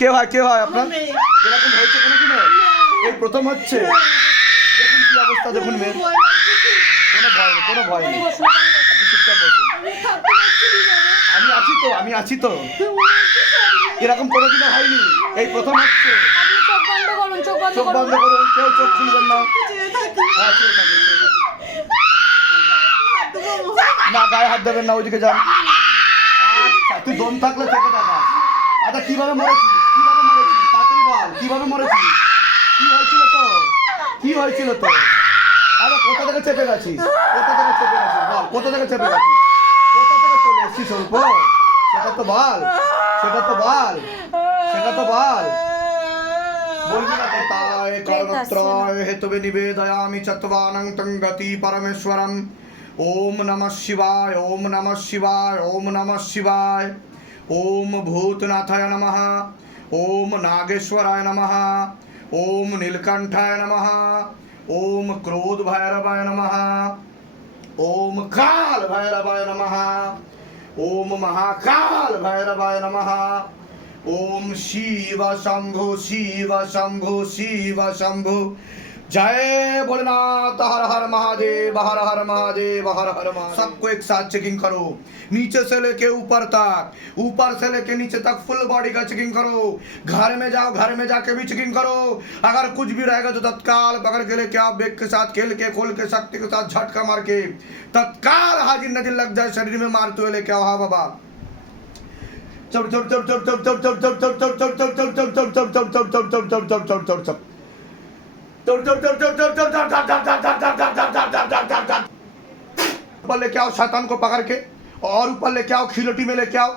কে হয় আপনার? এরকম হয়েছে কোনোদিনও? এই প্রথম হচ্ছে? দেখুন কি অবস্থা, দেখুন মেয়ের। কোনো ভয় নেই। আপনি চুপচাপ বসুন। আমি আছি তো। এরকম কোনোদিনও হয়নি, এই প্রথম হচ্ছে। চোখ বন্ধ করুন, কেউ চোখ খুলবেন না। হ্যাঁ, চেয়ে থাকুন। না, গায়ে হাত দেবেন না, ওইদিকে যান। আচ্ছা, তুই দম থাকলে থেকে দেখা। আচ্ছা, কিভাবে মরেছিস? তাড়াতাড়ি বল, কিভাবে মরেছিস? কি হয়েছিল তো? আরে কোথা থেকে চেপে গেছিস? বল, কোথা থেকে চেপে গেছিস? কোথা থেকে চলে এসেছিস অল্প? সেটা তো বল। বলবি না তো? তাই করণত্রয় হেতুবে নিবেদয়ামি চত্বানং তং গতি পরমেশ্বরম। ওম নমঃ শিবায়। ওম ভূতনাথায় নমঃ। ওম নাগেশ্বরায় নমঃ। ওম নীলকণ্ঠায় নমঃ। ওম ক্রোধ ভৈরবায় নমঃ। ওম কাল ভৈরবায় নমঃ। ওম মহাকাল ভৈরবায় নমঃ। ওম শিব শম্ভো। जय भोलेनाथ, हर हर महादेव। सबको एक साथ चेकिंग करो, नीचे से लेके ऊपर से लेके नीचे तक फुल बॉडी का चेकिंग करो। घर में जाके भी चेकिंग करो। अगर कुछ भी रहेगा तो तत्काल पकड़ के लेके आओ, बेग के साथ खेल के खोल के शक्ति के साथ झटका मार के तत्काल हाजिर नजर लग जाए, शरीर में मारते हुए लेके आओ। हाँ बाबा, ऊपर लेके आओ शैतान को पकड़ के, और ऊपर लेके आओ, खिलौटी में लेके आओ,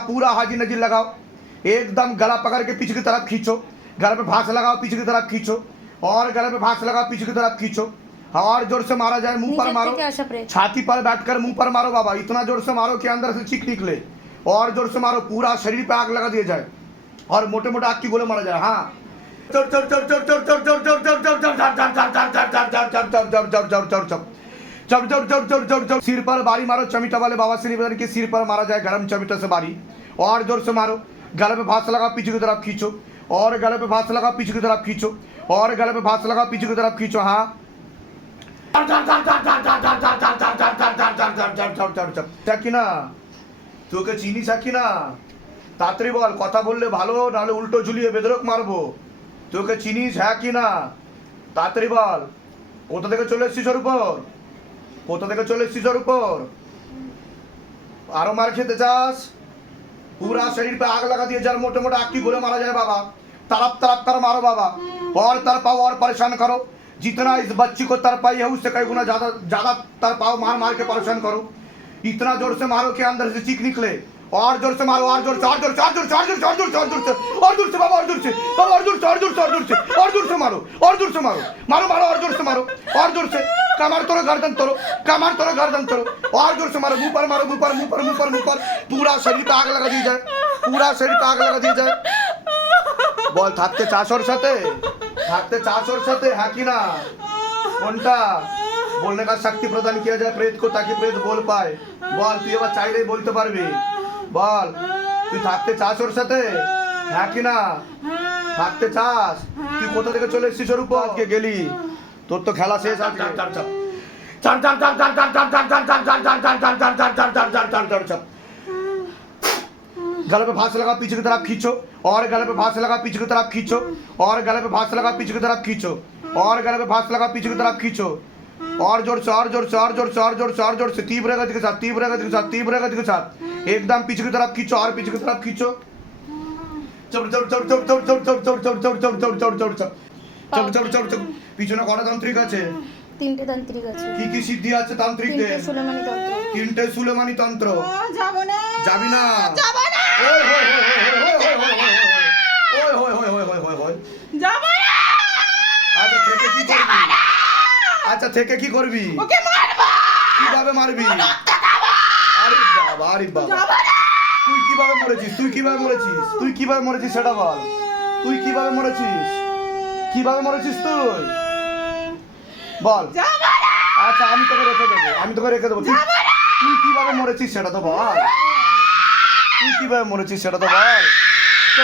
पूरा हाजी नजीर लगाओ। एकदम गला पकड़ के पीछे की तरफ खींचो, गले पे भांस लगाओ, पीछे की तरफ खींचो, और गले पे भांस लगाओ, पीछे की तरफ खींचो। और जोर से मारा जाए, मुंह पर मारो, छाती पर बैठकर मुंह पर मारो बाबा, इतना जोर से मारो कि अंदर से चीख निकले। और जोर से मारो, पूरा शरीर पे आग लगा दिया जाए, और मोटे मोटे आग की गोले मारा जाए। हाँ, सिर पर बारी मारो, चमिटा वाले बाबा श्री बदन के सिर पर मारा जाए गरम चमिटा से बारी। और जोर से मारो, गले पे भांस लगा, पीछे की तरफ खींचो, और गले पे भांस लगा, पीछे की तरफ खींचो, और गले पे भांस लगा, पीछे की तरफ खींचो। हाँ, কিনা তোকে চিনিস কিনা? তাড়াতাড়ি বল, কথা বললে ভালো, নাহলে উল্টো ঝুলিয়ে বেদরক মারবো। তোকে চিনিস হ্যাঁ কিনা? তাড়াতাড়ি বল। কোথা থেকে চলে এসেছিস ওর উপর? আরো মার খেতে চাস? पूरा शरीर पे आग लगा दिया जाए, मोटे मोटे आग की गोले मारा जाए बाबा। तड़प कर मारो बाबा, और तड़पाओ और परेशान करो। जितना इस बच्ची को तड़पाई है उससे कई गुना ज्यादा तड़पाओ, मार के परेशान करो। इतना जोर से मारो कि अंदर से चीख निकले। और जोर से मारो, और जोर से बाबा, और जोर से मारो, और जोर से मारो, और जोर से मारो, और जोर से कमर तोड़ो, गर्दन तोड़ो, और जोर से मारो, मुंह पर, पूरा शरीर पे आग लगा दी जाए। বল, থাকতে চাস ওর সাথে? হ্যাঁ কি না? কোনটা? बोलने का शक्ति प्रदान किया जाए प्रेत को, ताकि प्रेत बोल पाए। বল, তুই এবার চাইলেই বলতে পারবি। বল, তুই থাকতে চাস ওর সাথে? হ্যাঁ কি না? থাকতে চাস? তুই কোথা থেকে চলে এসেছিস ওর উপর? আজকে গেলি, তোর তো খেলা শেষ। गले पे भांस लगा, पीछे की तरफ खींचो, और गले पे भांस लगा, पीछे की तरफ खींचो, और गले पे भांस लगा, पीछे की तरफ खींचो, और गले पे भांस लगा, पीछे की तरफ खींचो, और जोर से तीव्र गति के साथ एकदम पीछे की तरफ खींचो, और पीछे की तरफ खींचो। পিছনে কটা তান্ত্রিক আছে? তিনটে তান্ত্রিক আছে। কি কি সিদ্ধি আছে তান্ত্রিকদের? তিনটে সুলেমানি তন্ত্র। যাবি না? আচ্ছা, থেকে কি করবি? কিভাবে মারবি? আরে বাবা, তুই কিভাবে মরেছিস সেটা বল। তুই কিভাবে মরেছিস তুই বল। আচ্ছা, আমি তোকে রেখে দেবো। তুই কিভাবে মরেছিস সেটা তো বল।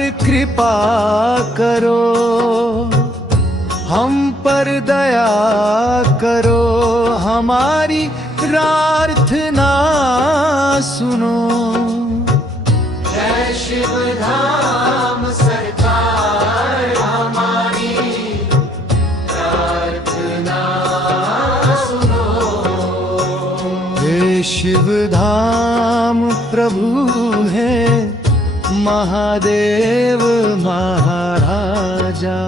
पर कृपा करो, हम पर दया करो, हमारी प्रार्थना सुनो। जय शिव धाम सरकार, हमारी प्रार्थना सुनो। हे शिव धाम प्रभु है महादेव महाराजा।